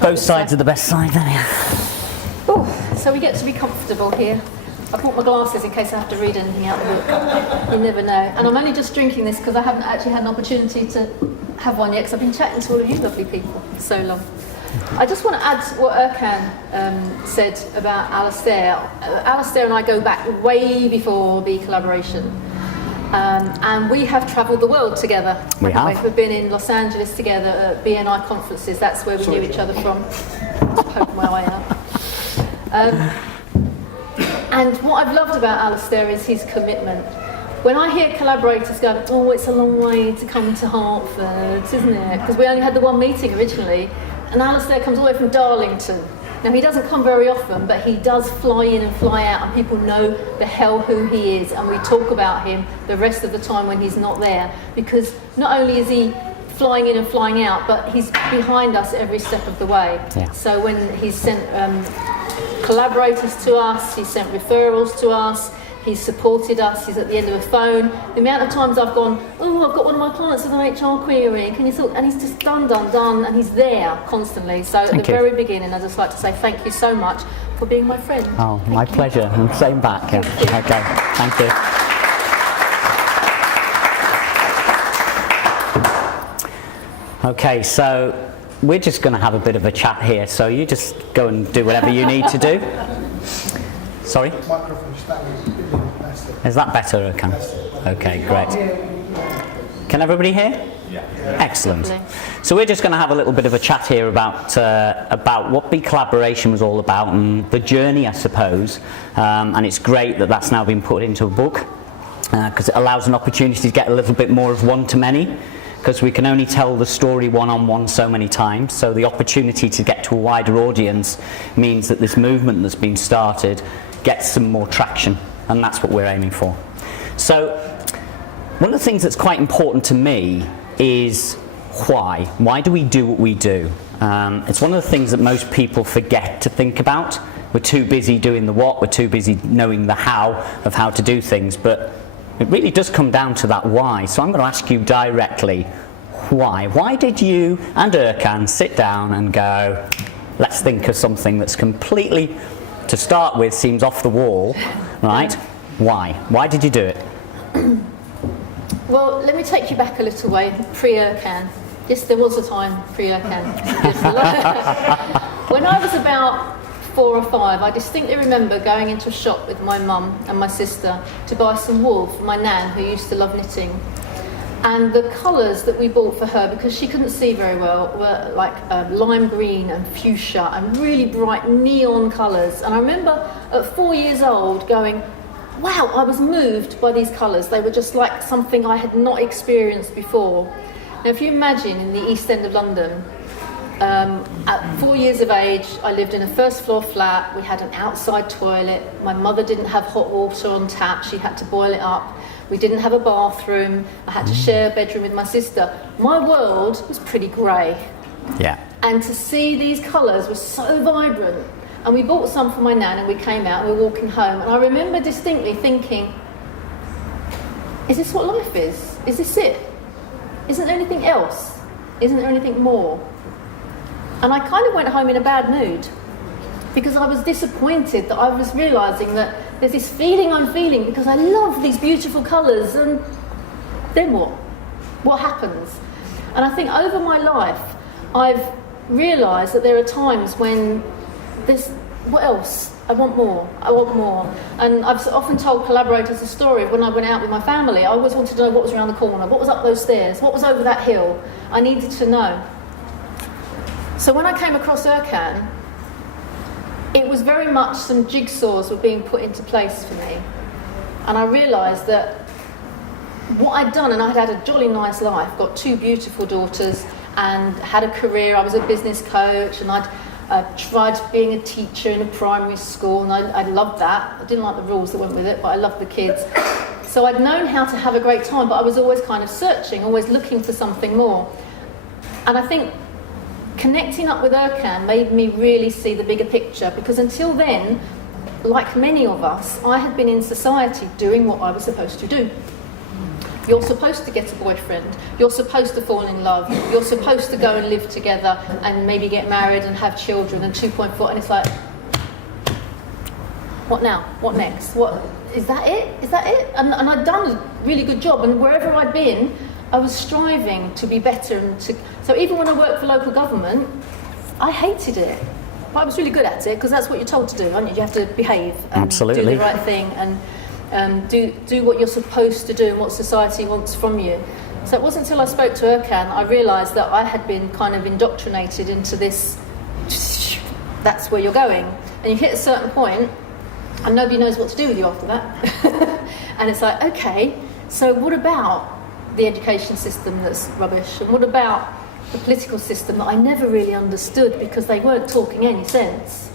Both sides are the best side, then. Oh, so we get to be comfortable here. I brought my glasses in case I have to read anything out of the book. You never know. And I'm only just drinking this because I haven't actually had an opportunity to have one yet, because I've been chatting to all of you lovely people for so long. I just want to add what Erkan said about Alasdair. Alasdair and I go back way before BeCollaboration. And we have travelled the world together. We have. We've been in Los Angeles together at BNI conferences. That's where we knew each other from. Just poke my way out. And what I've loved about Alasdair is his commitment. When I hear collaborators go, oh, it's a long way to come to Hertford, isn't it? Because we only had the one meeting originally, and Alasdair comes all the way from Darlington. Now, he doesn't come very often, but he does fly in and fly out, and people know the hell who he is, and we talk about him the rest of the time when he's not there, because not only is he flying in and flying out, but he's behind us every step of the way. Yeah. So when he's sent collaborators to us, he's sent referrals to us, he's supported us, he's at the end of a phone. The amount of times I've gone, oh, I've got one of my clients with an HR query, can you sort, and he's just done, and he's there constantly. So at the very beginning, I'd just like to say thank you so much for being my friend. Oh, my pleasure, and same back. Yeah. Okay, thank you. Okay, so we're just going to have a bit of a chat here, so you just go and do whatever you need to do. Sorry? Is that better, Erkan? Okay, great. Can everybody hear? Yeah. Excellent. So we're just going to have a little bit of a chat here about what BeCollaboration was all about and the journey, I suppose. And it's great that that's now been put into a book, because it allows an opportunity to get a little bit more of one-to-many, because we can only tell the story one-on-one so many times. So the opportunity to get to a wider audience means that this movement that's been started gets some more traction, and that's what we're aiming for. So one of the things that's quite important to me is why. Why do we do what we do? It's one of the things that most people forget to think about. We're too busy doing the what, we're too busy knowing the how of how to do things, but it really does come down to that why. So I'm going to ask you directly, why? Why did you and Erkan sit down and go, let's think of something that's completely, to start with, seems off the wall, right? Why? Why did you do it? Well, let me take you back a little way, pre-Erkan. Yes, there was a time pre-Erkan. When I was about 4 or 5, I distinctly remember going into a shop with my mum and my sister to buy some wool for my nan, who used to love knitting. And the colours that we bought for her, because she couldn't see very well, were like lime green and fuchsia and really bright neon colours. And I remember at 4 years old going, wow, I was moved by these colours. They were just like something I had not experienced before. Now, if you imagine in the East End of London, at 4 years of age, I lived in a first floor flat. We had an outside toilet. My mother didn't have hot water on tap. She had to boil it up. We didn't have a bathroom. I had to share a bedroom with my sister. My world was pretty grey. Yeah. And to see these colours was so vibrant. And we bought some for my nan, and we came out and we were walking home. And I remember distinctly thinking, is this what life is? Is this it? Isn't there anything else? Isn't there anything more? And I kind of went home in a bad mood, because I was disappointed that I was realising that there's this feeling I'm feeling because I love these beautiful colours, and then what? What happens? And I think over my life I've realised that there are times when there's, what else? I want more. And I've often told collaborators the story of when I went out with my family. I always wanted to know what was around the corner, what was up those stairs, what was over that hill. I needed to know. So when I came across Erkan, it was very much some jigsaws were being put into place for me. And I realised that what I'd done, and I'd had a jolly nice life, got 2 beautiful daughters and had a career. I was a business coach, and I'd tried being a teacher in a primary school, and I loved that. I didn't like the rules that went with it, but I loved the kids. So I'd known how to have a great time, but I was always kind of searching, always looking for something more. And I think connecting up with Erkan made me really see the bigger picture, because until then, like many of us, I had been in society doing what I was supposed to do. You're supposed to get a boyfriend. You're supposed to fall in love. You're supposed to go and live together and maybe get married and have children and 2.4. And it's like, what now? What next? What is that it? Is that it? And I'd done a really good job. And wherever I'd been, I was striving to be better. So even when I worked for local government, I hated it. But I was really good at it because that's what you're told to do, aren't you? You have to behave and Absolutely. do the right thing and do what you're supposed to do and what society wants from you. So it wasn't until I spoke to Erkan I realised that I had been kind of indoctrinated into this, that's where you're going. And you hit a certain point and nobody knows what to do with you after that. And it's like, okay, so what about the education system that's rubbish? And what about the political system that I never really understood because they weren't talking any sense?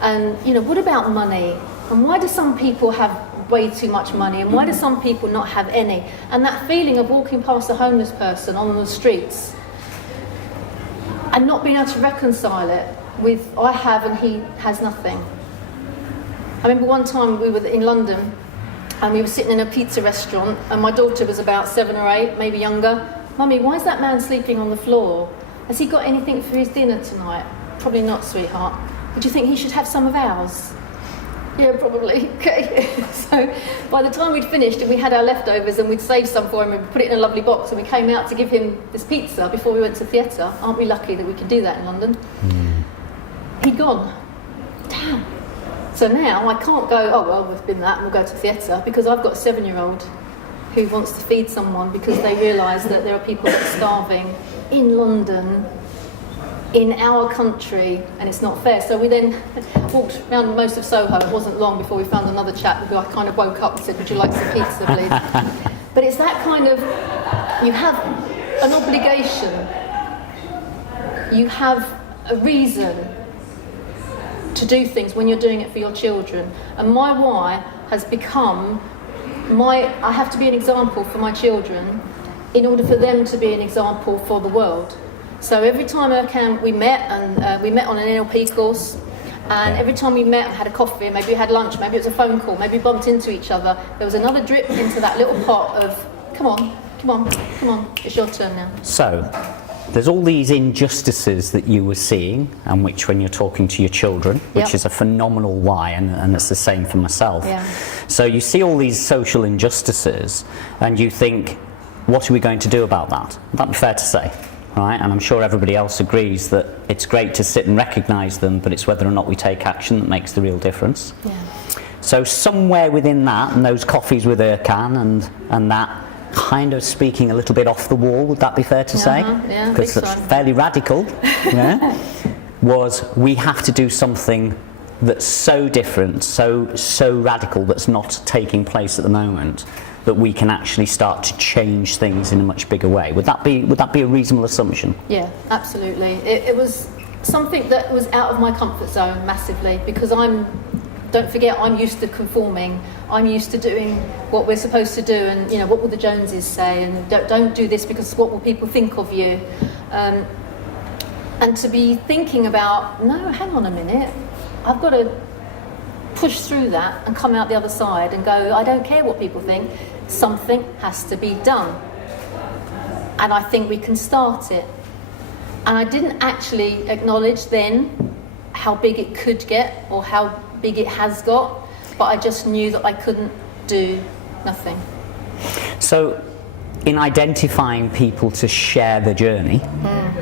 And, you know, what about money? And why do some people have way too much money? And why do some people not have any? And that feeling of walking past a homeless person on the streets and not being able to reconcile it with I have and he has nothing. I remember one time we were in London and we were sitting in a pizza restaurant and my daughter was about 7 or 8, maybe younger. Mummy, why is that man sleeping on the floor? Has he got anything for his dinner tonight? Probably not, sweetheart. Would you think he should have some of ours? Yeah, probably. Okay. So by the time we'd finished and we had our leftovers and we'd saved some for him and put it in a lovely box and we came out to give him this pizza before we went to theatre. Aren't we lucky that we could do that in London? He'd gone. Damn. So now I can't go, oh well, we've been that and we'll go to theatre because I've got a 7-year-old who wants to feed someone because they realise that there are people that are starving in London, in our country, and it's not fair. So we then walked around most of Soho. It wasn't long before we found another chap who I kind of woke up and said, would you like some pizza, please? But it's that kind of, you have an obligation, you have a reason to do things when you're doing it for your children. And my why has become I have to be an example for my children in order for them to be an example for the world. So every time we met, and we met on an NLP course, and every time we met and had a coffee, maybe we had lunch, maybe it was a phone call, maybe we bumped into each other, there was another drip into that little pot of, come on, it's your turn now. So, there's all these injustices that you were seeing, and which when you're talking to your children, which is a phenomenal why, and it's the same for myself. Yeah. So you see all these social injustices, and you think, what are we going to do about that? That'd be fair to say, right? And I'm sure everybody else agrees that it's great to sit and recognise them, but it's whether or not we take action that makes the real difference. Yeah. So somewhere within that, and those coffees with Erkan and that, kind of speaking a little bit off the wall, would that be fair to say? Yeah, because that's fairly radical. Yeah, was we have to do something that's so different, so radical, that's not taking place at the moment, that we can actually start to change things in a much bigger way. Would that be a reasonable assumption? Yeah, absolutely. It was something that was out of my comfort zone massively because don't forget, I'm used to conforming. I'm used to doing what we're supposed to do, and what will the Joneses say, and don't do this because what will people think of you? And to be thinking about, no, hang on a minute, I've got to push through that and come out the other side and go, I don't care what people think, something has to be done. And I think we can start it. And I didn't actually acknowledge then how big it could get or how big it has got, but I just knew that I couldn't do nothing. So in identifying people to share the journey,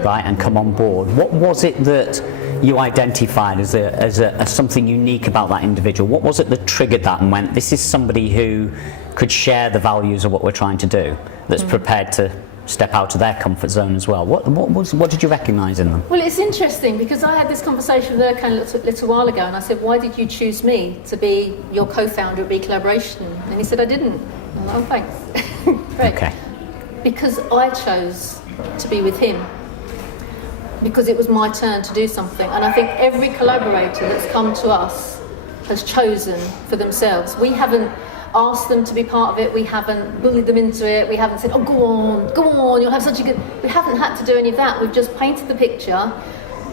right, and come on board, what was it that you identified as something unique about that individual? What was it that triggered that and went, this is somebody who could share the values of what we're trying to do, that's prepared to step out of their comfort zone as well? What did you recognise in them? Well, it's interesting because I had this conversation with Erkan a little while ago, and I said, why did you choose me to be your co-founder of BeCollaboration? And he said, I didn't. And I'm like, oh, thanks. Great. Okay. Because I chose to be with him. Because it was my turn to do something. And I think every collaborator that's come to us has chosen for themselves. We haven't asked them to be part of it, we haven't bullied them into it, we haven't said, oh go on, you'll have such a good... We haven't had to do any of that. We've just painted the picture,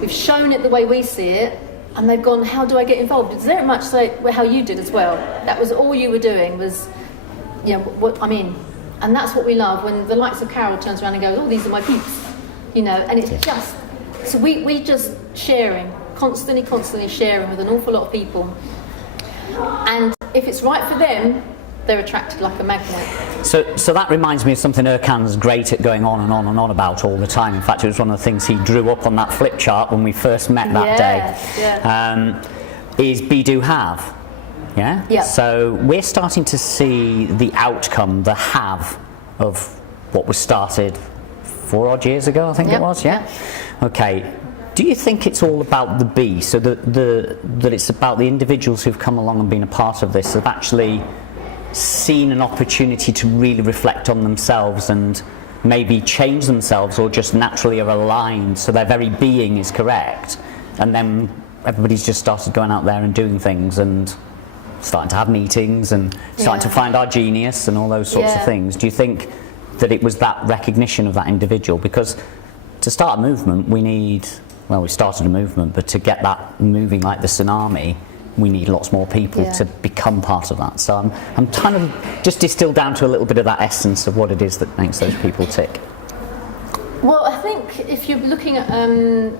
we've shown it the way we see it, and they've gone, how do I get involved? It's very much like how you did as well. That was all you were doing was, what I'm in. And that's what we love, when the likes of Carol turns around and goes, oh, these are my peeps, you know, and it's just, so we just sharing, constantly sharing with an awful lot of people. And if it's right for them, they're attracted like a magnet. So that reminds me of something Ercan's great at going on and on and on about all the time. In fact, it was one of the things he drew up on that flip chart when we first met that day. Is be, do, have. Yeah? Yeah. So we're starting to see the outcome, the have, of what was started 4 odd years ago, I think it was, yeah? Okay. Do you think it's all about the be? So that it's about the individuals who've come along and been a part of this, have actually seen an opportunity to really reflect on themselves and maybe change themselves, or just naturally are aligned, so their very being is correct, and then everybody's just started going out there and doing things and starting to have meetings and starting to find our genius and all those sorts of things? Do you think that it was that recognition of that individual? Because to start a movement, we started a movement, but to get that moving like the tsunami, we need lots more people to become part of that. So I'm kind of just distilled down to a little bit of that essence of what it is that makes those people tick. Well, I think if you're looking at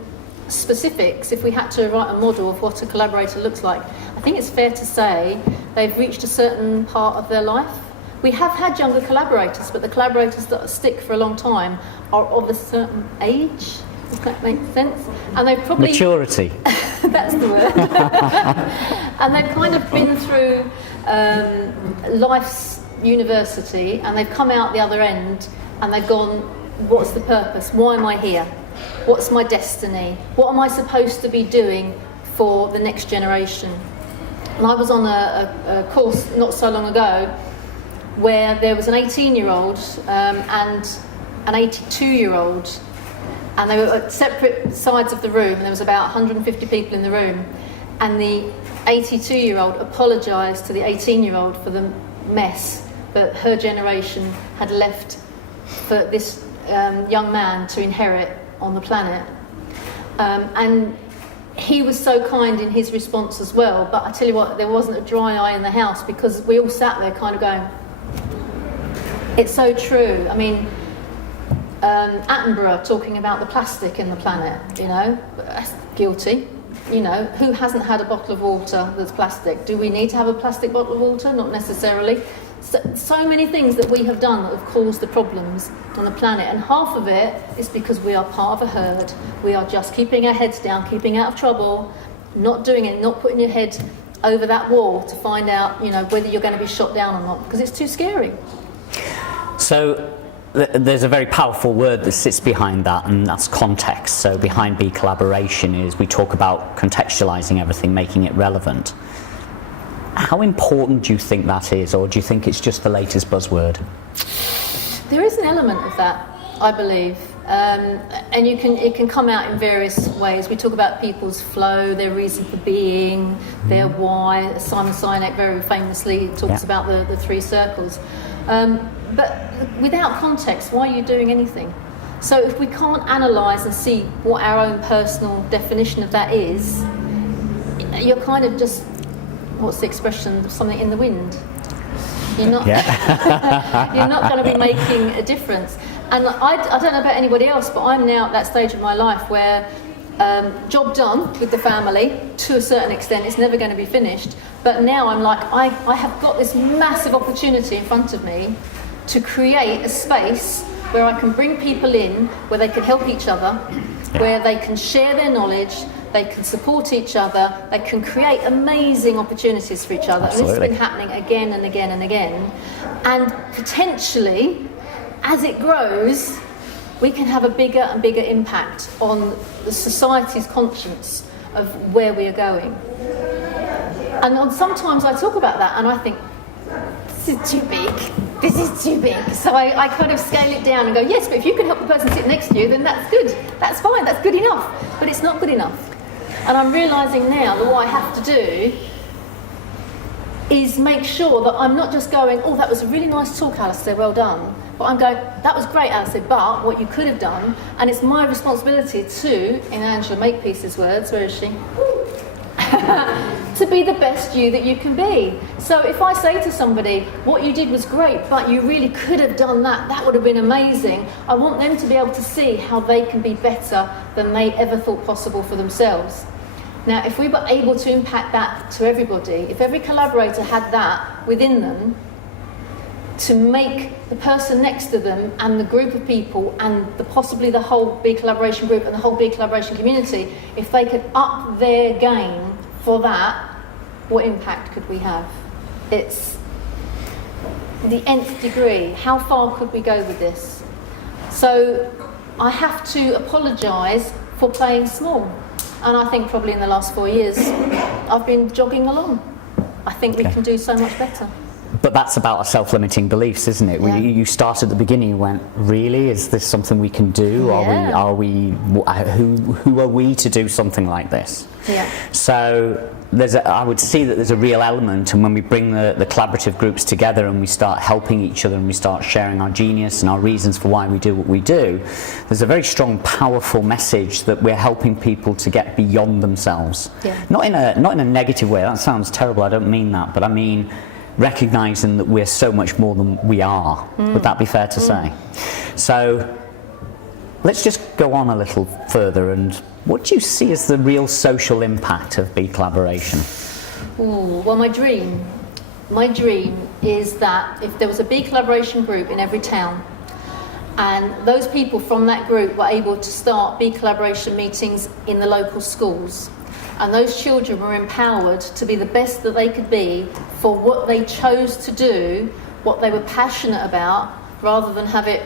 specifics, if we had to write a model of what a collaborator looks like, I think it's fair to say they've reached a certain part of their life. We have had younger collaborators, but the collaborators that stick for a long time are of a certain age, if that makes sense. And they've probably... Maturity. That's the word. And they've kind of been through life's university, and they've come out the other end and they've gone, what's the purpose? Why am I here? What's my destiny? What am I supposed to be doing for the next generation? And I was on a course not so long ago where there was an 18-year-old and an 82-year-old, and they were at separate sides of the room, and there was about 150 people in the room, and the 82-year-old apologised to the 18-year-old for the mess that her generation had left for this young man to inherit on the planet. And he was so kind in his response as well, but I tell you what, there wasn't a dry eye in the house, because we all sat there kind of going, it's so true. I mean, Attenborough talking about the plastic in the planet, you know, guilty. You know, who hasn't had a bottle of water that's plastic? Do we need to have a plastic bottle of water? Not necessarily. So many things that we have done that have caused the problems on the planet, and half of it is because we are part of a herd. We are just keeping our heads down, keeping out of trouble, not doing it, not putting your head over that wall to find out, you know, whether you're going to be shot down or not, because it's too scary. So there's a very powerful word that sits behind that, and that's context. So behind BeCollaboration is we talk about contextualizing everything, making it relevant. How important do you think that is, or do you think it's just the latest buzzword? There is an element of that, I believe, and it can come out in various ways. We talk about people's flow, their reason for being, their why. Simon Sinek very famously talks about the 3 circles. But without context, why are you doing anything? So if we can't analyse and see what our own personal definition of that is, you're kind of just, what's the expression, something in the wind. You're not, you're not going to be making a difference. And I don't know about anybody else, but I'm now at that stage of my life where job done with the family, to a certain extent, it's never going to be finished. But now I'm like, I have got this massive opportunity in front of me to create a space where I can bring people in, where they can help each other, where they can share their knowledge, they can support each other, they can create amazing opportunities for each other. Absolutely. And this has been happening again and again and again. And potentially, as it grows, we can have a bigger and bigger impact on the society's conscience of where we are going. And sometimes I talk about that and I think, this is too big. This is too big. So I kind of scale it down and go, yes, but if you can help the person sit next to you, then that's good. That's fine. That's good enough. But it's not good enough. And I'm realising now that what I have to do is make sure that I'm not just going, oh, that was a really nice talk, Alasdair, well done. But I'm going, that was great, Alasdair, but what you could have done, and it's my responsibility to, in Angela Makepeace's words, where is she? to be the best you that you can be. So if I say to somebody, what you did was great, but you really could have done that, that would have been amazing, I want them to be able to see how they can be better than they ever thought possible for themselves. Now, if we were able to impact that to everybody, if every collaborator had that within them, to make the person next to them and the group of people and possibly the whole BeCollaboration group and the whole BeCollaboration community, if they could up their game for that, what impact could we have? It's the nth degree. How far could we go with this? So I have to apologise for playing small. And I think probably in the last 4 years, I've been jogging along. I think we can do so much better. But that's about our self-limiting beliefs, isn't it? Yeah. You start at the beginning, you went, really? Is this something we can do? Yeah. Who are we to do something like this? Yeah. So I would see that there's a real element, and when we bring the collaborative groups together and we start helping each other and we start sharing our genius and our reasons for why we do what we do, there's a very strong, powerful message that we're helping people to get beyond themselves. Yeah. Not in a negative way. That sounds terrible. I don't mean that, but I mean recognising that we're so much more than we are. Would that be fair to say? So let's just go on a little further, and what do you see as the real social impact of BeCollaboration? Well, my dream is that if there was a BeCollaboration group in every town, and those people from that group were able to start BeCollaboration meetings in the local schools, and those children were empowered to be the best that they could be for what they chose to do, what they were passionate about, rather than have it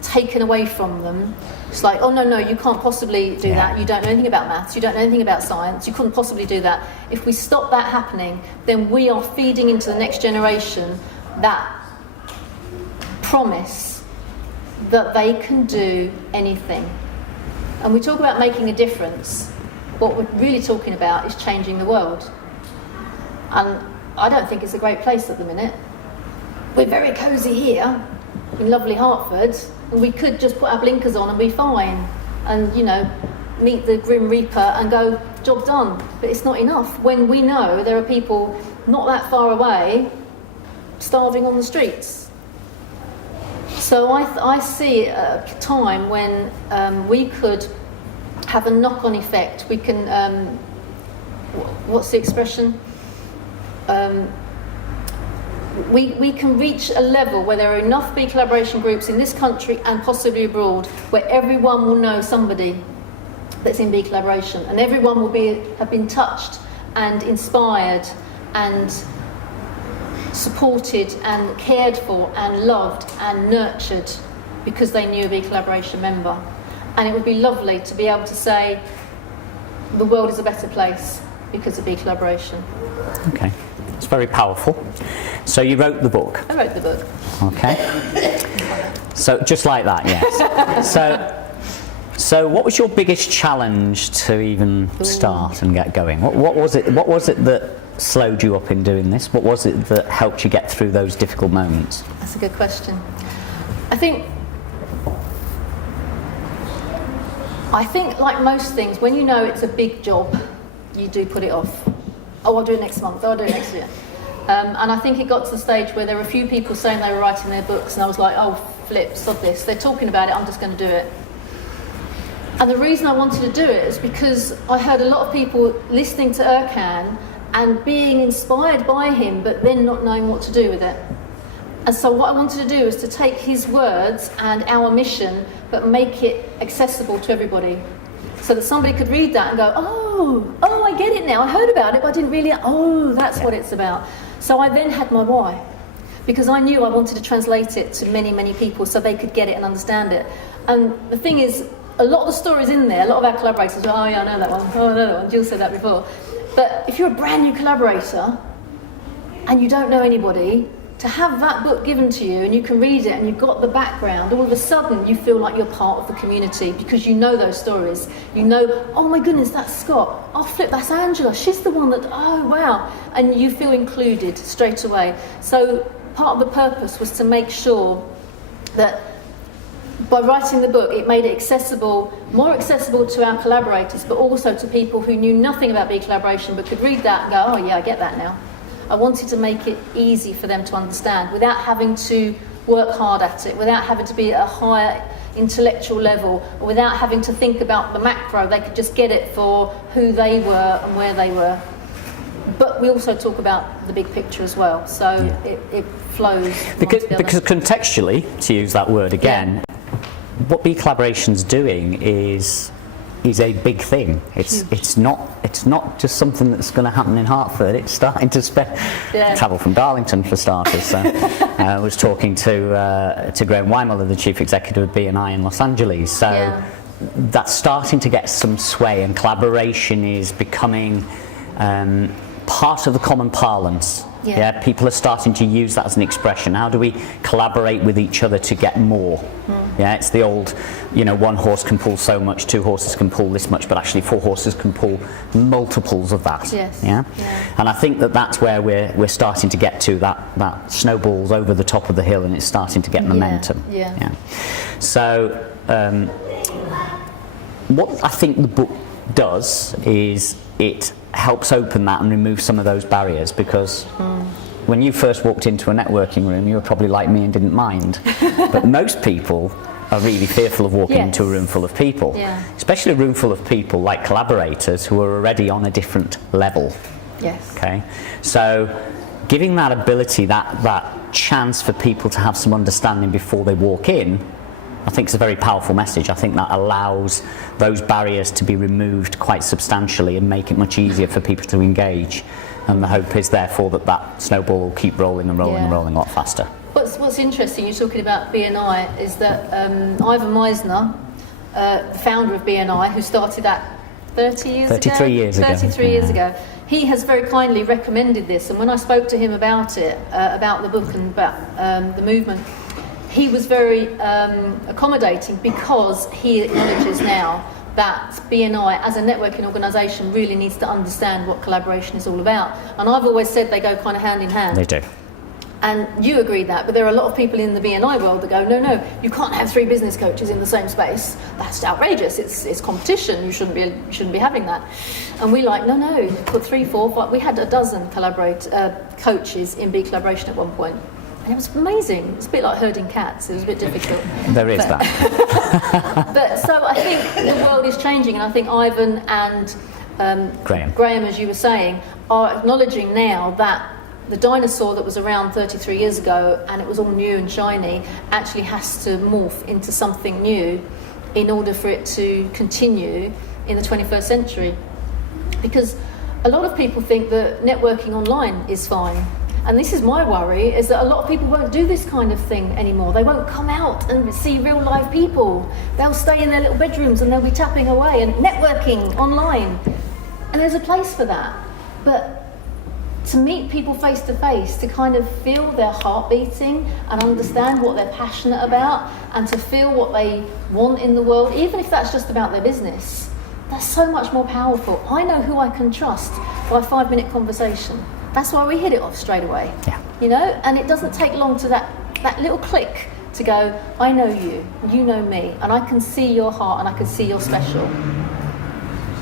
taken away from them. It's like, oh no, you can't possibly do that. You don't know anything about maths, you don't know anything about science, you couldn't possibly do that. If we stop that happening, then we are feeding into the next generation that promise that they can do anything. And we talk about making a difference. What we're really talking about is changing the world. And I don't think it's a great place at the minute. We're very cosy here in lovely Hertford, and we could just put our blinkers on and be fine and, meet the Grim Reaper and go, job done. But it's not enough when we know there are people not that far away starving on the streets. So I see a time when we could have a knock-on effect. We can, what's the expression? We can reach a level where there are enough BeCollaboration groups in this country and possibly abroad where everyone will know somebody that's in BeCollaboration, and everyone will have been touched and inspired and supported and cared for and loved and nurtured because they knew a BeCollaboration member. And it would be lovely to be able to say the world is a better place because of BeCollaboration. Okay, it's very powerful. So you wrote the book? I wrote the book. Okay. So just like that, yes. So what was your biggest challenge to even start and get going? What was it that slowed you up in doing this? What was it that helped you get through those difficult moments? That's a good question. I think like most things, when you know it's a big job, you do put it off. Oh, I'll do it next month. Oh, I'll do it next year. And I think it got to the stage where there were a few people saying they were writing their books, and I was like, oh, flip, stop this. They're talking about it, I'm just going to do it. And the reason I wanted to do it is because I heard a lot of people listening to Erkan and being inspired by him, but then not knowing what to do with it. And so what I wanted to do is to take his words and our mission, but make it accessible to everybody. So that somebody could read that and go, oh, I get it now. I heard about it, but I didn't really, that's what it's about. So I then had my why, because I knew I wanted to translate it to many, many people so they could get it and understand it. And the thing is, a lot of the stories in there, a lot of our collaborators are, oh yeah, I know that one, oh, I know that one, Gill said that before. But if you're a brand new collaborator and you don't know anybody, to have that book given to you and you can read it and you've got the background, all of a sudden you feel like you're part of the community because you know those stories. You know, oh my goodness, that's Scott. Oh flip, that's Angela. She's the one that, oh wow. And you feel included straight away. So part of the purpose was to make sure that by writing the book, it made it accessible, more accessible to our collaborators, but also to people who knew nothing about BeCollaboration but could read that and go, oh yeah, I get that now. I wanted to make it easy for them to understand without having to work hard at it, without having to be at a higher intellectual level, or without having to think about the macro. They could just get it for who they were and where they were. But we also talk about the big picture as well, so it flows. Because contextually, to use that word again, what BeCollaboration's doing is a big thing. It's not just something that's going to happen in Hertford. It's starting to travel from Darlington for starters. So, I was talking to Graham Weimiller, the chief executive of BNI in Los Angeles. So that's starting to get some sway, and collaboration is becoming part of the common parlance. People are starting to use that as an expression. How do we collaborate with each other to get more? It's the old, one horse can pull so much, two horses can pull this much, but actually four horses can pull multiples of that. And I think that's where we're starting to get to, that snowball's over the top of the hill and it's starting to get momentum. So what I think the book does is it helps open that and remove some of those barriers, because when you first walked into a networking room, you were probably like me and didn't mind. But most people are really fearful of walking into a room full of people, especially a room full of people like collaborators who are already on a different level. Okay, so giving that ability, that chance for people to have some understanding before they walk in, I think it's a very powerful message. I think that allows those barriers to be removed quite substantially and make it much easier for people to engage. And the hope is therefore that snowball will keep rolling and rolling and rolling a lot faster. What's interesting, you're talking about BNI, is that Ivan Meisner, the founder of BNI, who started that 33 years ago, he has very kindly recommended this. And when I spoke to him about it, about the book and about the movement, he was very accommodating, because he acknowledges now that BNI as a networking organisation really needs to understand what collaboration is all about. And I've always said they go kind of hand in hand. They do. And you agree that, but there are a lot of people in the BNI world that go, no, you can't have 3 business coaches in the same space. That's outrageous. It's competition. You shouldn't be having that. And we're like, no, put 3, 4, 5. We had a dozen coaches in BeCollaboration at one point. And it was amazing. It's a bit like herding cats. It was a bit difficult. There is that. But so I think the world is changing, and I think Ivan and Graham, as you were saying, are acknowledging now that the dinosaur that was around 33 years ago and it was all new and shiny actually has to morph into something new in order for it to continue in the 21st century. Because a lot of people think that networking online is fine. And this is my worry, is that a lot of people won't do this kind of thing anymore. They won't come out and see real live people. They'll stay in their little bedrooms and they'll be tapping away and networking online. And there's a place for that. But to meet people face to face, to kind of feel their heart beating and understand what they're passionate about, and to feel what they want in the world, even if that's just about their business, that's so much more powerful. I know who I can trust by a 5-minute conversation. That's why we hit it off straight away. And it doesn't take long to that little click to go, I know you, you know me, and I can see your heart and I can see you're special.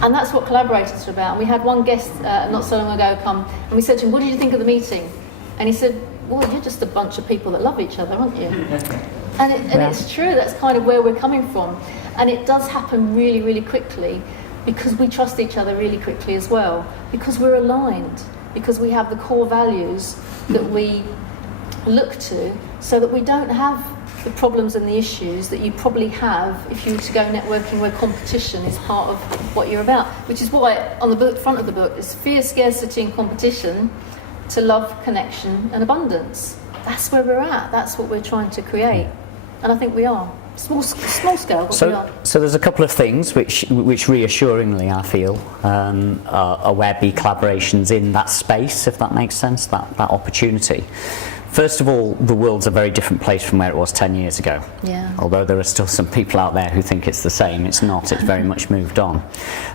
And that's what collaborators are about. And we had one guest not so long ago come, and we said to him, what did you think of the meeting? And he said, well, you're just a bunch of people that love each other, aren't you? And it's true, that's kind of where we're coming from. And it does happen really, really quickly, because we trust each other really quickly as well, because we're aligned, because we have the core values that we look to, so that we don't have the problems and the issues that you probably have if you were to go networking where competition is part of what you're about. Which is why on the front of the book is fear, scarcity and competition to love, connection and abundance. That's where we're at. That's what we're trying to create. And I think we are. Small scale, but we are. So there's a couple of things which reassuringly I feel are where BeCollaboration's in that space, if that makes sense, that opportunity. First of all, the world's a very different place from where it was 10 years ago. Although there are still some people out there who think it's the same, it's not. It's very much moved on.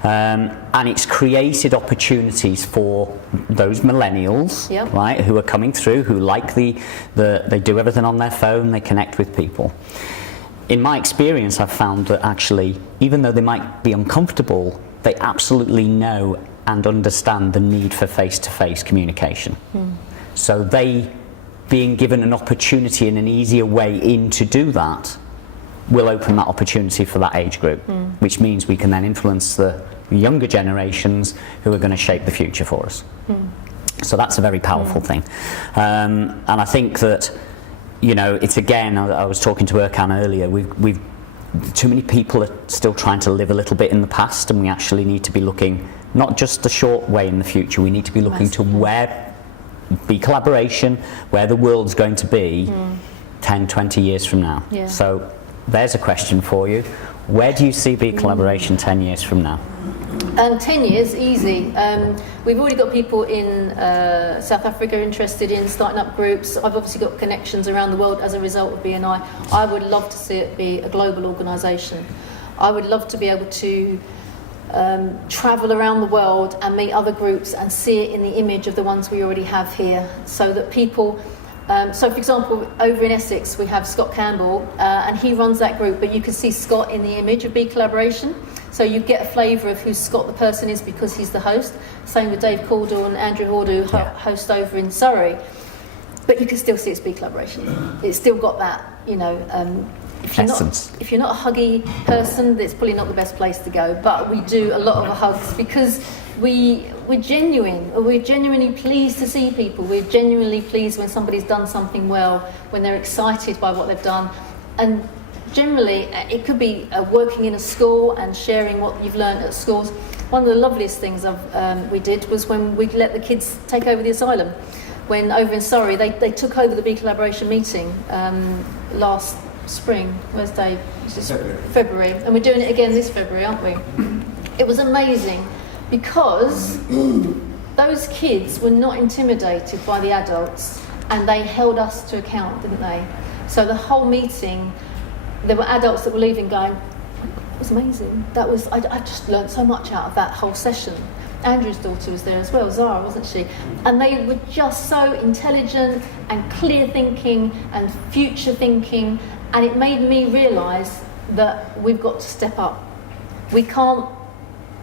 And it's created opportunities for those millennials, right, who are coming through, who like they do everything on their phone, they connect with people. in my experience, I've found that actually, even though they might be uncomfortable, they absolutely know and understand the need for face-to-face communication. So they, being given an opportunity and an easier way in to do that, will open that opportunity for that age group, which means we can then influence the younger generations who are going to shape the future for us. So that's a very powerful thing. And I think that, you know, it's again, I was talking to Erkan earlier, we've too many people are still trying to live a little bit in the past, and we actually need to be looking not just the short way in the future, we need to be looking to where BeCollaboration, where the world's going to be 10, 20 years from now. So there's a question for you. Where do you see BeCollaboration 10 years from now? 10 years, easy. We've already got people in South Africa interested in starting up groups. I've obviously got connections around the world as a result of BNI. I would love to see it be a global organisation. I would love to be able to travel around the world and meet other groups and see it in the image of the ones we already have here, so that people... so for example, over in Essex we have Scott Campbell, and he runs that group, but you can see Scott in the image of BeCollaboration. So you get a flavour of who Scott the person is because he's the host. Same with Dave Caudle and Andrew Horde, who host over in Surrey. But you can still see it's BeCollaboration. It's still got that, you know, if you're not a huggy person, it's probably not the best place to go. But we do a lot of hugs because we're genuine. We're genuinely pleased to see people. We're genuinely pleased when somebody's done something well, when they're excited by what they've done. And generally, it could be working in a school and sharing what you've learned at schools. One of the loveliest things we did was when we let the kids take over the asylum. When over in Surrey, they took over the BeCollaboration meeting last spring. Where's Dave? February. And we're doing it again this February, aren't we? It was amazing because those kids were not intimidated by the adults, and they held us to account, didn't they? So the whole meeting, there were adults that were leaving going, it was amazing. I just learned so much out of that whole session. Andrew's daughter was there as well, Zara, wasn't she? And they were just so intelligent and clear thinking and future thinking, and it made me realise that we've got to step up. We can't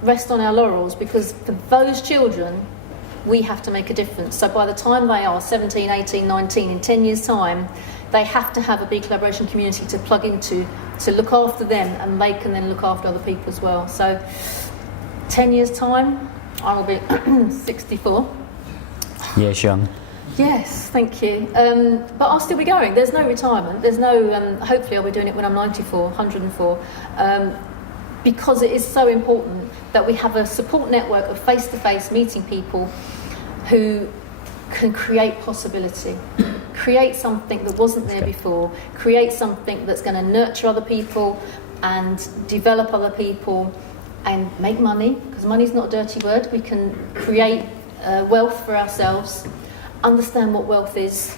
rest on our laurels, because for those children, we have to make a difference. So by the time they are 17, 18, 19, in 10 years' time, they have to have a BeCollaboration community to plug into, to look after them, and they can then look after other people as well. So 10 years' time, I will be 64. Yes, young. Yes, thank you. But I'll still be going. There's no retirement. There's no, hopefully I'll be doing it when I'm 94, 104. Because it is so important that we have a support network of face-to-face meeting people who can create possibility, create something that wasn't there before, create something that's going to nurture other people and develop other people and make money, because money's not a dirty word. We can create wealth for ourselves, understand what wealth is.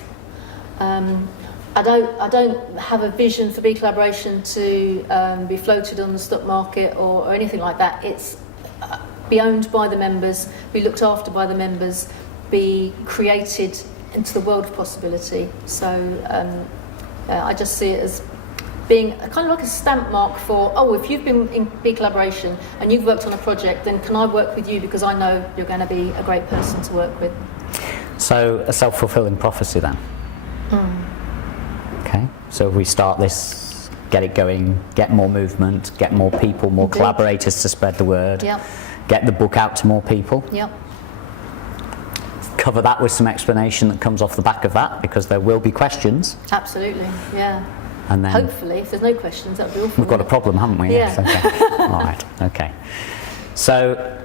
I don't have a vision for BeCollaboration to be floated on the stock market or anything like that. It's be owned by the members, be looked after by the members, be created into the world of possibility. So I just see it as being kind of like a stamp mark for, if you've been in BeCollaboration and you've worked on a project, then can I work with you because I know you're going to be a great person to work with. So a self-fulfilling prophecy then. Okay, so if we start this, get it going, get more movement, get more people, more collaborators to spread the word, get the book out to more people. Cover that with some explanation that comes off the back of that, because there will be questions. Absolutely, yeah. And then hopefully, if there's no questions, that would be awful. We've got a problem, haven't we? Yeah. Yes, okay. All right, okay. So,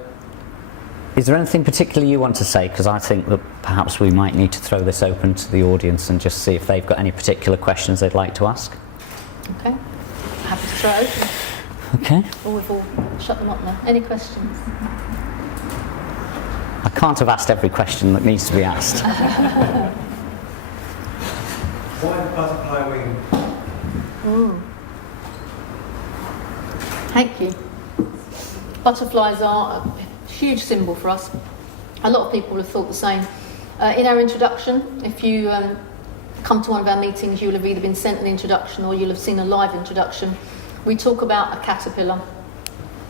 is there anything particularly you want to say? Because I think that perhaps we might need to throw this open to the audience and just see if they've got any particular questions they'd like to ask. Okay, happy to throw it open. Okay. Or we've all shut them up now. Any questions? I can't have asked every question that needs to be asked. Why the butterfly wing? Thank you. Butterflies are a huge symbol for us. A lot of people have thought the same. In our introduction, if you come to one of our meetings, you'll have either been sent an introduction or you'll have seen a live introduction. We talk about a caterpillar.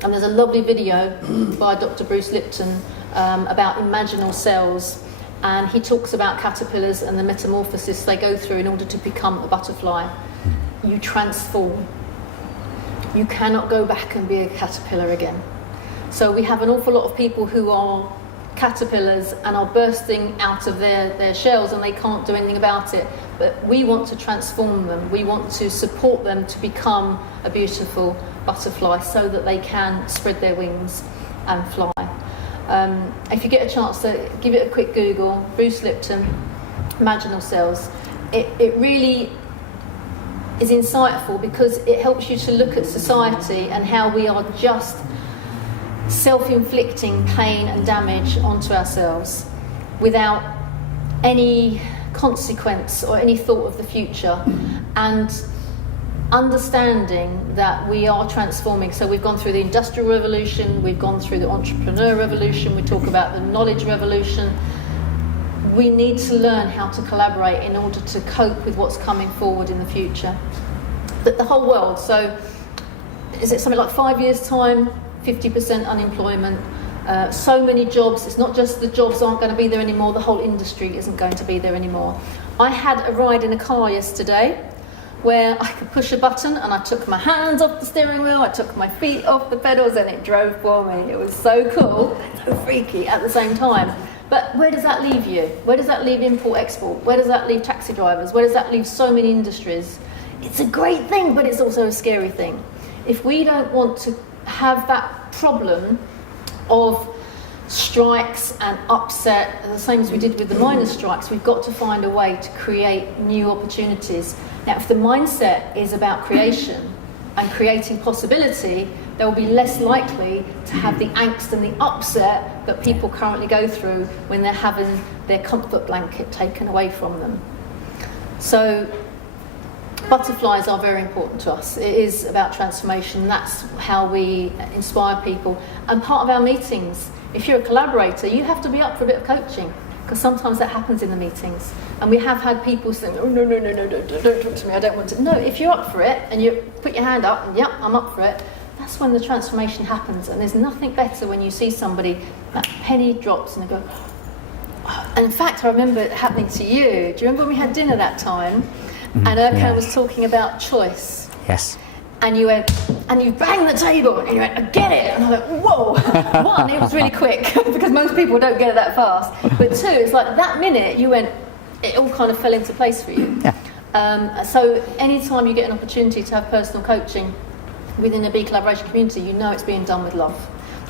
And there's a lovely video by Dr. Bruce Lipton about imaginal cells. And he talks about caterpillars and the metamorphosis they go through in order to become a butterfly. You transform. You cannot go back and be a caterpillar again. So we have an awful lot of people who are caterpillars and are bursting out of their shells and they can't do anything about it. But we want to transform them. We want to support them to become a beautiful butterfly so that they can spread their wings and fly. If you get a chance to give it a quick Google, Bruce Lipton, imaginal cells, it really is insightful because it helps you to look at society and how we are just self-inflicting pain and damage onto ourselves without any consequence or any thought of the future, and understanding that we are transforming. So we've gone through the Industrial Revolution, we've gone through the Entrepreneur Revolution, we talk about the Knowledge Revolution. We need to learn how to collaborate in order to cope with what's coming forward in the future. But the whole world, so is it something like 5 years' time, 50% unemployment, so many jobs. It's not just the jobs aren't going to be there anymore, the whole industry isn't going to be there anymore. I had a ride in a car yesterday where I could push a button and I took my hands off the steering wheel, I took my feet off the pedals and it drove for me. It was so cool, so freaky at the same time. But where does that leave you? Where does that leave import-export? Where does that leave taxi drivers? Where does that leave so many industries? It's a great thing, but it's also a scary thing. If we don't want to have that problem of strikes and upset, the same as we did with the miners' strikes, we've got to find a way to create new opportunities. Now, if the mindset is about creation and creating possibility, they will be less likely to have the angst and the upset that people currently go through when they're having their comfort blanket taken away from them. So butterflies are very important to us. It is about transformation. That's how we inspire people. And part of our meetings, if you're a collaborator, you have to be up for a bit of coaching, because sometimes that happens in the meetings. And we have had people saying, oh, no, don't talk to me, I don't want to. No, if you're up for it and you put your hand up and, yep, I'm up for it, that's when the transformation happens. And there's nothing better when you see somebody, that penny drops and they go, oh. And in fact, I remember it happening to you. Do you remember when we had dinner that time? And Erkan was talking about choice. Yes. And you went, and you banged the table, and you went, I get it. And I went, whoa. One, it was really quick, because most people don't get it that fast. But two, it's like that minute you went, it all kind of fell into place for you. Yeah. So anytime you get an opportunity to have personal coaching within a BeCollaboration community, you know it's being done with love.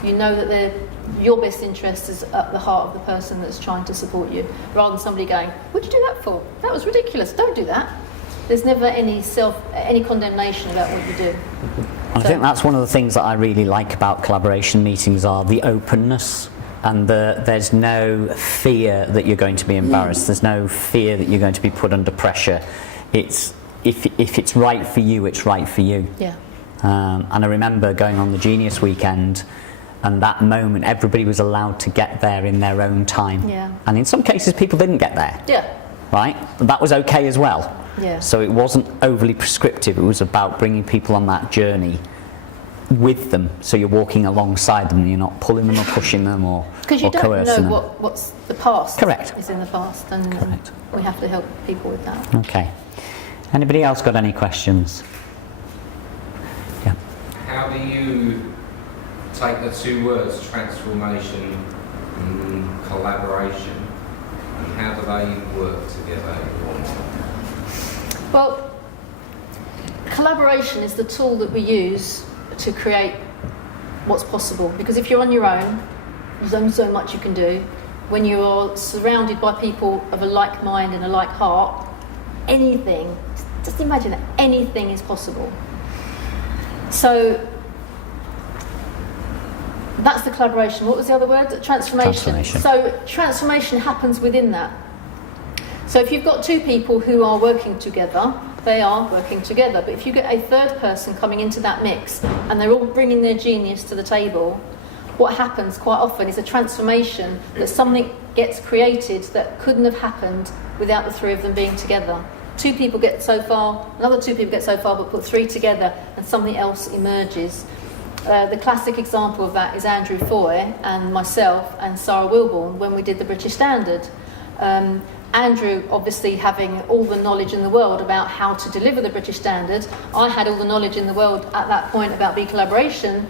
You know that your best interest is at the heart of the person that's trying to support you, rather than somebody going, what'd you do that for? That was ridiculous, don't do that. There's never any condemnation about what you do. I think that's one of the things that I really like about collaboration meetings are the openness, and there's no fear that you're going to be embarrassed. There's no fear that you're going to be put under pressure. It's if it's right for you, it's right for you. Yeah. And I remember going on the Genius weekend, and that moment everybody was allowed to get there in their own time. Yeah. And in some cases people didn't get there. Yeah. Right? But that was okay as well. Yeah. So it wasn't overly prescriptive. It was about bringing people on that journey with them. So you're walking alongside them, and you're not pulling them or pushing them or coercing them. Because you don't know what's the past. Correct. Is in the past, and Correct. We have to help people with that. Okay. Anybody else got any questions? Yeah. How do you take the two words, transformation and collaboration, and how do they work together? Well, collaboration is the tool that we use to create what's possible. Because if you're on your own, there's only so much you can do. When you're surrounded by people of a like mind and a like heart, anything, just imagine that anything is possible. So that's the collaboration. What was the other word? Transformation. So transformation happens within that. So if you've got two people who are working together, they are working together. But if you get a third person coming into that mix and they're all bringing their genius to the table, what happens quite often is a transformation, that something gets created that couldn't have happened without the three of them being together. 2 people get so far, another 2 people get so far, but put 3 together and something else emerges. The classic example of that is Andrew Foy and myself and Sarah Wilborn when we did the British Standard. Andrew obviously having all the knowledge in the world about how to deliver the British Standard. I had all the knowledge in the world at that point about BeCollaboration,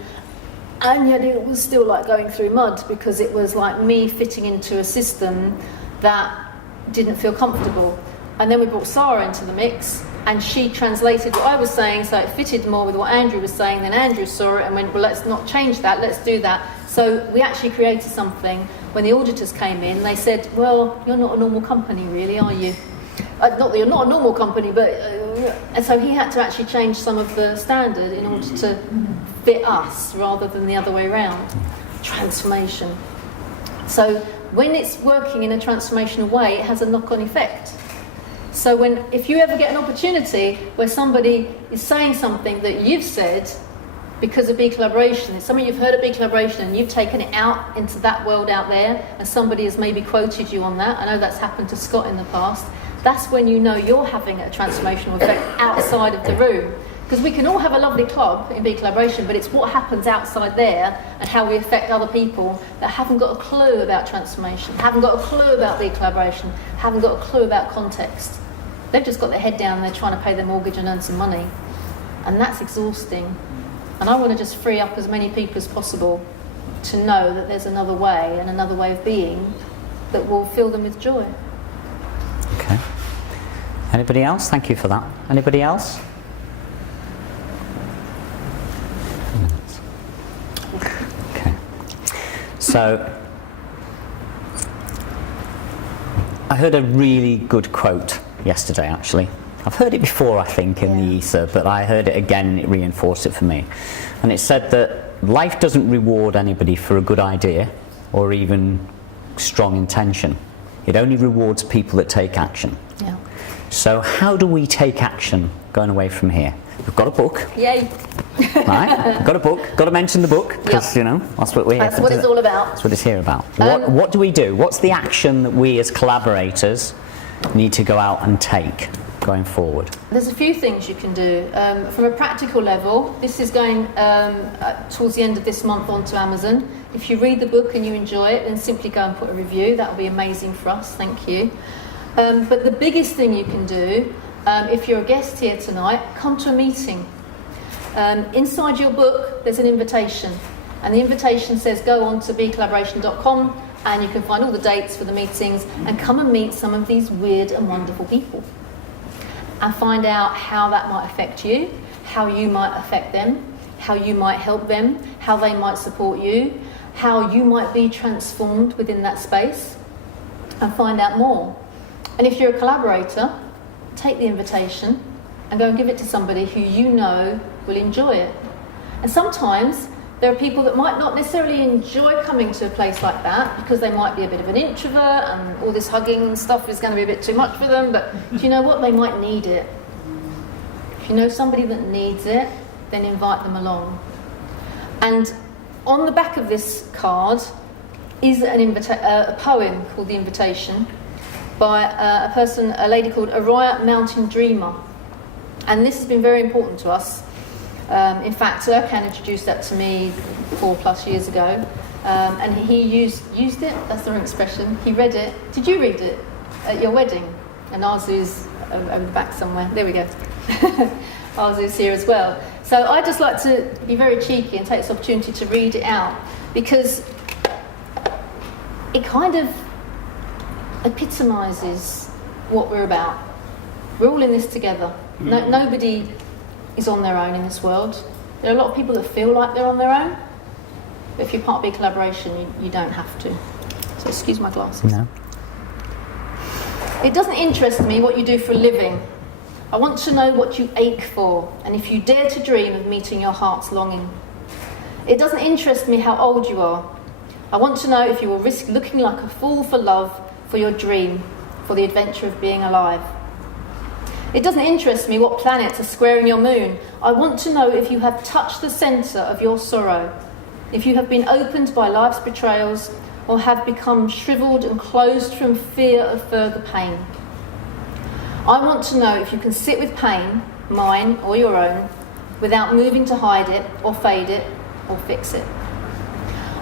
and yet it was still like going through mud because it was like me fitting into a system that didn't feel comfortable. And then we brought Sarah into the mix, and she translated what I was saying so it fitted more with what Andrew was saying. Then Andrew saw it and went, well, let's not change that, let's do that. So we actually created something. When the auditors came in, they said, well, you're not a normal company really, are you? Not that you're not a normal company, but and so he had to actually change some of the standard in order to fit us rather than the other way around. Transformation. So when it's working in a transformational way, it has a knock-on effect. So if you ever get an opportunity where somebody is saying something that you've said because of BeCollaboration, it's something you've heard of BeCollaboration and you've taken it out into that world out there, and somebody has maybe quoted you on that. I know that's happened to Scott in the past. That's when you know you're having a transformational effect outside of the room. Because we can all have a lovely club in BeCollaboration, but it's what happens outside there and how we affect other people that haven't got a clue about transformation, haven't got a clue about BeCollaboration, haven't got a clue about context. They've just got their head down and they're trying to pay their mortgage and earn some money. And that's exhausting. And I want to just free up as many people as possible to know that there's another way and another way of being that will fill them with joy. Okay. Anybody else? Thank you for that. Anybody else? Okay. So, I heard a really good quote yesterday, actually. I've heard it before, I think, in the ether, but I heard it again and it reinforced it for me. And it said that life doesn't reward anybody for a good idea or even strong intention. It only rewards people that take action. Yeah. So how do we take action going away from here? We've got a book. Yay. Right? We've got a book. Got to mention the book because, you know, that's what we're here for. That's what it's all about. That's what it's here about. What do we do? What's the action that we as collaborators need to go out and take going forward? There's a few things you can do. From a practical level, this is going towards the end of this month onto Amazon. If you read the book and you enjoy it, then simply go and put a review. That will be amazing for us. Thank you. But the biggest thing you can do, if you're a guest here tonight, come to a meeting. Inside your book, there's an invitation. And the invitation says go on to BeCollaboration.com and you can find all the dates for the meetings and come and meet some of these weird and wonderful people. And find out how that might affect you, how you might affect them, how you might help them, how they might support you, how you might be transformed within that space, and find out more. And if you're a collaborator, take the invitation and go and give it to somebody who you know will enjoy it. And sometimes there are people that might not necessarily enjoy coming to a place like that because they might be a bit of an introvert and all this hugging stuff is going to be a bit too much for them, but do you know what? They might need it. If you know somebody that needs it, then invite them along. And on the back of this card is a poem called The Invitation by a lady called Araya Mountain Dreamer. And this has been very important to us. In fact, Erkan introduced that to me 4+ years ago, and he used it, that's the wrong expression, he read it. Did you read it at your wedding? And Arzu's over the back somewhere, there we go. Arzu's here as well. So I'd just like to be very cheeky and take this opportunity to read it out, because it kind of epitomises what we're about. We're all in this together. Nobody is on their own in this world. There are a lot of people that feel like they're on their own, but if you're part of BeCollaboration, you don't have to. So excuse my glasses. No. It doesn't interest me what you do for a living. I want to know what you ache for, and if you dare to dream of meeting your heart's longing. It doesn't interest me how old you are. I want to know if you will risk looking like a fool for love, for your dream, for the adventure of being alive. It doesn't interest me what planets are squaring your moon. I want to know if you have touched the centre of your sorrow, if you have been opened by life's betrayals, or have become shrivelled and closed from fear of further pain. I want to know if you can sit with pain, mine or your own, without moving to hide it or fade it or fix it.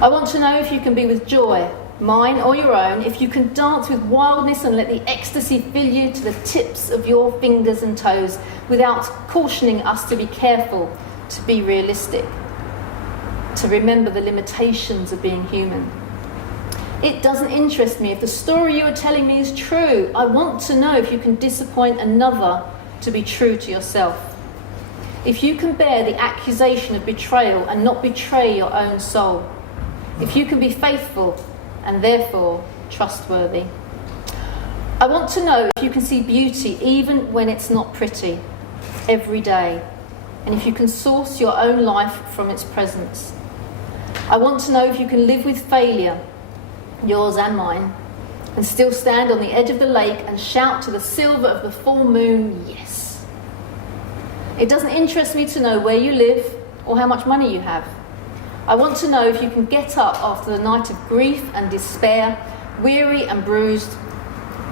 I want to know if you can be with joy, mine or your own, if you can dance with wildness and let the ecstasy fill you to the tips of your fingers and toes without cautioning us to be careful, to be realistic, to remember the limitations of being human. It doesn't interest me if the story you are telling me is true. I want to know if you can disappoint another to be true to yourself. If you can bear the accusation of betrayal and not betray your own soul. If you can be faithful and therefore trustworthy. I want to know if you can see beauty even when it's not pretty, every day, and if you can source your own life from its presence. I want to know if you can live with failure, yours and mine, and still stand on the edge of the lake and shout to the silver of the full moon, yes. It doesn't interest me to know where you live or how much money you have. I want to know if you can get up after the night of grief and despair, weary and bruised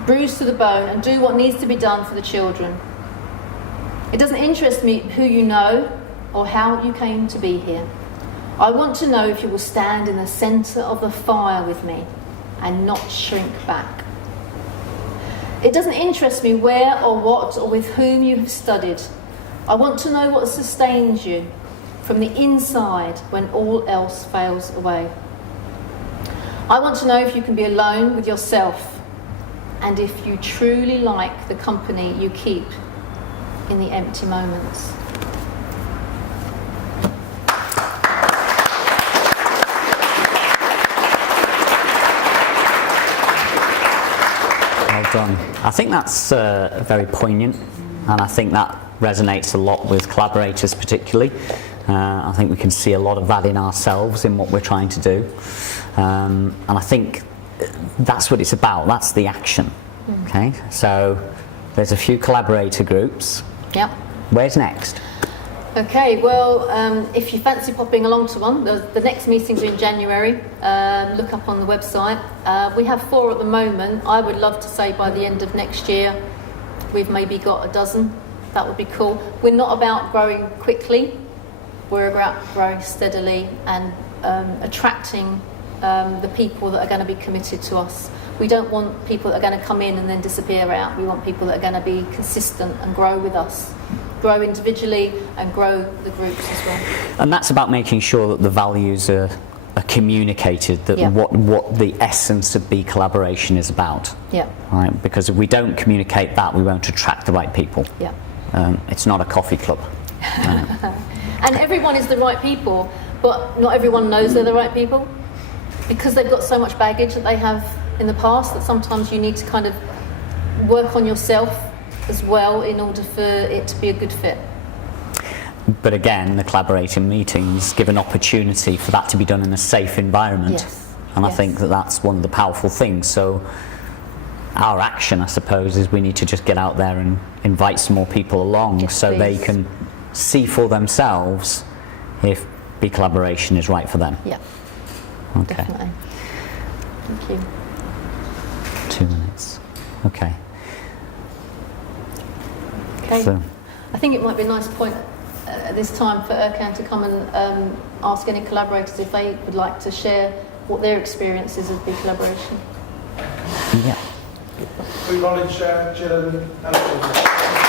to the bone, and do what needs to be done for the children. It doesn't interest me who you know or how you came to be here. I want to know if you will stand in the centre of the fire with me and not shrink back. It doesn't interest me where or what or with whom you have studied. I want to know what sustains you from the inside when all else fails away. I want to know if you can be alone with yourself and if you truly like the company you keep in the empty moments. Well done. I think that's very poignant, and I think that resonates a lot with collaborators particularly. I think we can see a lot of that in ourselves in what we're trying to do, and I think that's what it's about. That's the action. Okay, so there's a few collaborator groups. Yep. Where's next? Okay, well, if you fancy popping along to one, the next meetings are in January. Look up on the website. We have 4 at the moment. I would love to say by the end of next year we've maybe got a dozen. That would be cool. We're not about growing quickly. We're about growing steadily and attracting the people that are going to be committed to us. We don't want people that are going to come in and then disappear out. We want people that are going to be consistent and grow with us, grow individually and grow the groups as well. And that's about making sure that the values are communicated, that what the essence of BeCollaboration is about. Yeah. Right? Because if we don't communicate that, we won't attract the right people. Yeah. It's not a coffee club. And everyone is the right people, but not everyone knows they're the right people because they've got so much baggage that they have in the past that sometimes you need to kind of work on yourself as well in order for it to be a good fit. But again, the collaborating meetings give an opportunity for that to be done in a safe environment. Yes. And Yes. I think that that's one of the powerful things. So our action, I suppose, is we need to just get out there and invite some more people along, Yes, so they please. can see for themselves if BeCollaboration is right for them. Yeah, Okay. definitely. Thank you. 2 minutes. Okay. Okay. So, I think it might be a nice point at this time for Erkan to come and ask any collaborators if they would like to share what their experiences of BeCollaboration. yeah. We acknowledge Gill and Alasdair.